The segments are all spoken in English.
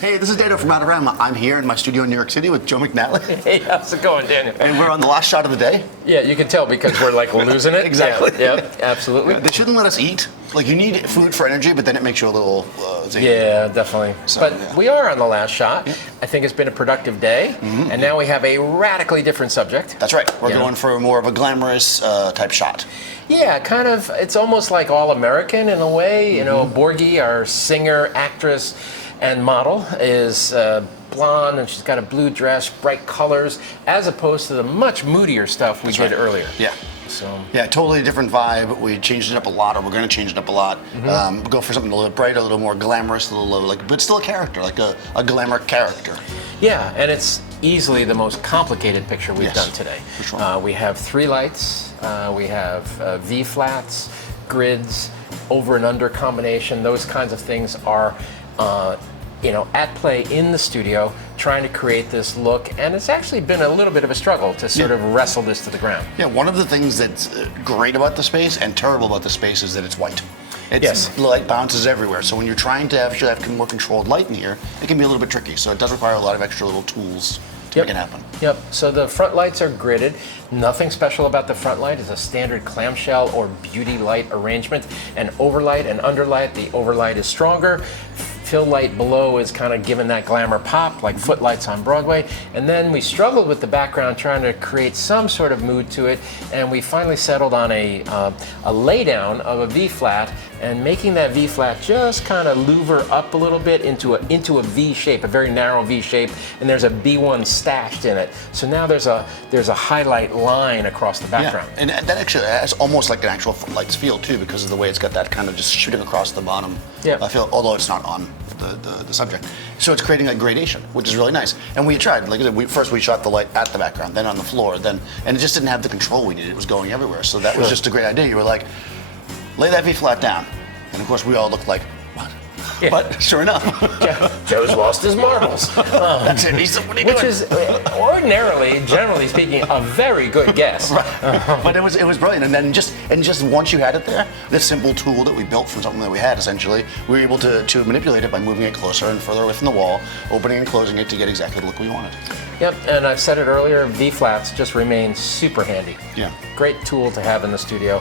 Hey, this is Dano from Adorama. I'm here in my studio in New York City with Joe McNally. Hey, how's it going, Daniel? And we're on the last shot of the day. Yeah, you can tell because we're like losing it. Exactly. Yeah, absolutely. They shouldn't let us eat. Like, you need food for energy, but then it makes you a little zany. Yeah, definitely. So, but yeah. we are on the last shot. Yeah. I think it's been a productive day, and now we have a radically different subject. That's right. We're Yeah. going for more of a glamorous type shot. Yeah, kind of. It's almost like all American in a way. You know, Borgie, our singer, actress, and model, is blonde, and she's got a blue dress, bright colors, as opposed to the much moodier stuff we did earlier. Yeah. So. Yeah, totally different vibe. We changed it up a lot, or we're going to change it up a lot. Go for something a little bright, a little more glamorous, a little low, but still a character, like a glamour character. Yeah, and it's easily the most complicated picture we've done today. For sure. We have 3 lights, we have V-flats, grids, over and under combination. Those kinds of things are at play in the studio, trying to create this look, and it's actually been a little bit of a struggle to sort of wrestle this to the ground. Yeah, one of the things that's great about the space and terrible about the space is that it's white. Light bounces everywhere, so when you're trying to actually have more controlled light in here, it can be a little bit tricky. So it does require a lot of extra little tools to make it happen. Yep, so the front lights are gridded. Nothing special about the front light. It's a standard clamshell or beauty light arrangement. And overlight and underlight, the overlight is stronger. Fill light below is kind of given that glamour pop, like footlights on Broadway. And then we struggled with the background, trying to create some sort of mood to it, and we finally settled on a laydown of a V-flat, and making that V-flat just kind of louver up a little bit into a V shape, a very narrow V shape, and there's a B1 stashed in it. So now there's a highlight line across the background. Yeah, and that actually has almost like an actual footlights feel too, because of the way it's got that kind of just shooting across the bottom. Yeah. I feel, although it's not on the subject. So it's creating a gradation, which is really nice. And we tried, like I said, first we shot the light at the background, then on the floor, and it just didn't have the control we needed. It was going everywhere. So that was just a great idea. You were like, lay that V flat down. And of course we all looked like, what? Yeah. But sure enough. Joe's lost his marbles. That's it. What are you doing? Which is ordinarily, generally speaking, a very good guess. Right. But it was brilliant. And then just once you had it there, this simple tool that we built from something that we had, essentially, we were able to manipulate it by moving it closer and further away from the wall, opening and closing it to get exactly the look we wanted. Yep, and I've said it earlier, V-flats just remain super handy. Yeah. Great tool to have in the studio.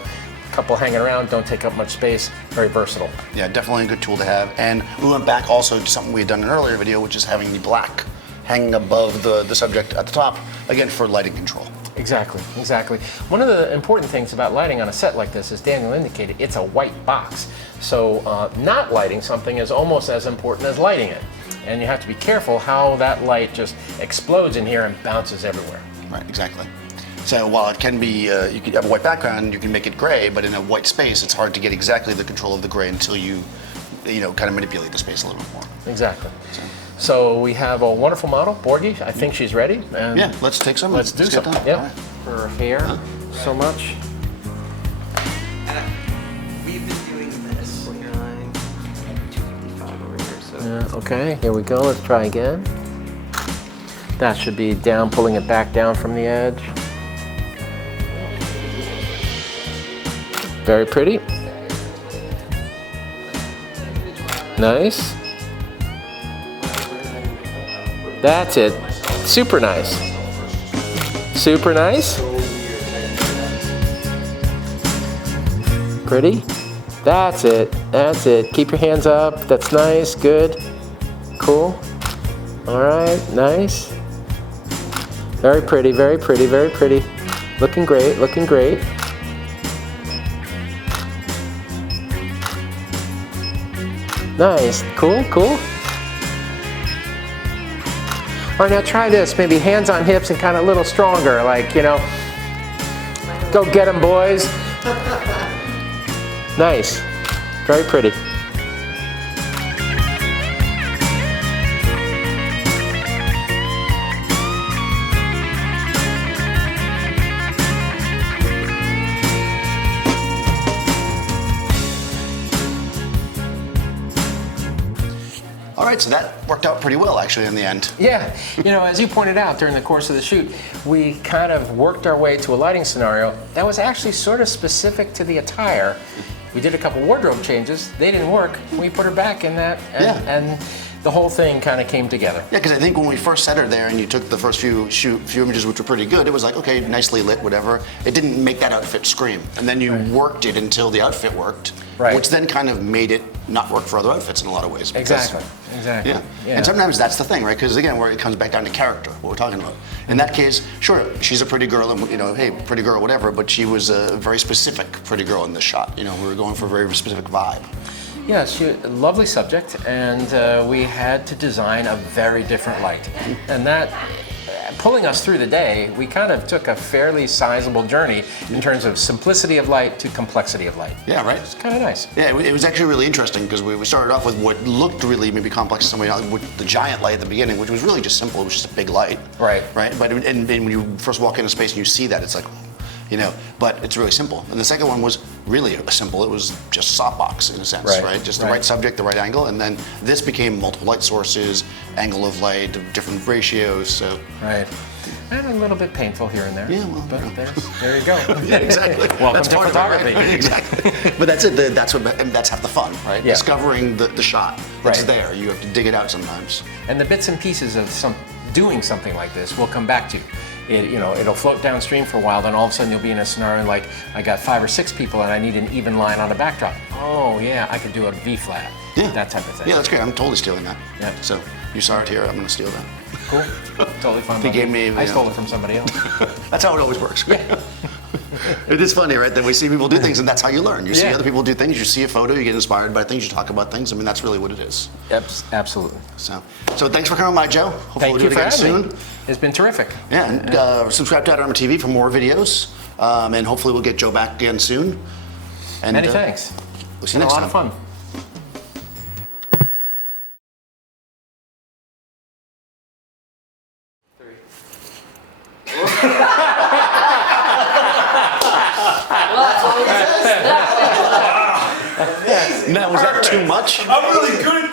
Couple hanging around, don't take up much space, very versatile. Yeah, definitely a good tool to have. And we went back also to something we had done in an earlier video, which is having the black hanging above the subject at the top, again, for lighting control. Exactly. One of the important things about lighting on a set like this, as Daniel indicated, it's a white box. So not lighting something is almost as important as lighting it. And you have to be careful how that light just explodes in here and bounces everywhere. Right, exactly. So while it can be, you can have a white background, you can make it gray, but in a white space, it's hard to get exactly the control of the gray until you kind of manipulate the space a little bit more. Exactly. So we have a wonderful model, Borgie. I think she's ready. And yeah, let's take some. Let's do some. Yep. Right. Her hair, so much. We've been doing this 49, 255 over here. So. Yeah, okay, here we go. Let's try again. That should be down, pulling it back down from the edge. Very pretty. Nice. That's it. Super nice. Super nice. Pretty. That's it. That's it. Keep your hands up. That's nice. Good. Cool. All right. Nice. Very pretty. Very pretty. Very pretty. Looking great. Looking great. Nice. Cool. Cool. All right, now try this. Maybe hands on hips and kind of a little stronger, like, go get them, boys. Nice. Very pretty. All right, so that worked out pretty well, actually, in the end. Yeah, as you pointed out during the course of the shoot, we kind of worked our way to a lighting scenario that was actually sort of specific to the attire. We did a couple wardrobe changes. They didn't work. We put her back in that, and the whole thing kind of came together. Yeah, because I think when we first set her there and you took the first few images, which were pretty good, it was like, okay, nicely lit, whatever. It didn't make that outfit scream. And then you worked it until the outfit worked, which then kind of made it not work for other outfits in a lot of ways. Exactly. Yeah. And sometimes that's the thing, right? Because again, where it comes back down to character, what we're talking about. In that case, sure, she's a pretty girl, and hey, pretty girl, whatever. But she was a very specific pretty girl in this shot. We were going for a very specific vibe. Yeah, lovely subject, and we had to design a very different light. And that, pulling us through the day, we kind of took a fairly sizable journey in terms of simplicity of light to complexity of light. Yeah, right. It's kind of nice. Yeah, it was actually really interesting because we started off with what looked really maybe complex to somebody else, with the giant light at the beginning, which was really just simple. It was just a big light. Right. Right. But and when you first walk into space and you see that, it's like, but it's really simple. And the second one was really simple. It was just softbox in a sense, right? Just the right subject, the right angle, and then this became multiple light sources, angle of light, different ratios. So. Right. And a little bit painful here and there. Yeah, well, but there you go. Yeah, exactly. Welcome that's to part photography. Of it, right? Exactly. But that's it. That's half the fun, right? Yeah. Discovering the shot that's there. You have to dig it out sometimes. And the bits and pieces of doing something like this we'll come back to. It'll float downstream for a while, then all of a sudden you'll be in a scenario like, I got 5 or 6 people and I need an even line on a backdrop. Oh yeah, I could do a V-flat. Yeah. That type of thing. Yeah, that's great. I'm totally stealing that. Yeah. So you saw it here, I'm gonna steal that. Cool. Totally fine. He gave me, I stole it from somebody else. That's how it always works. Yeah. It is funny, right? That we see people do things, and that's how you learn. You see other people do things, you see a photo, you get inspired by things, you talk about things. I mean, that's really what it is. Absolutely. So thanks for coming by, Joe. Hopefully Thank we'll you do it for again having soon. me. It's been terrific. Yeah, and subscribe to Adorama TV for more videos, and hopefully we'll get Joe back again soon. And, Many thanks. We'll see you It's next been a lot time. of fun. Now, was that too much? I'm really good at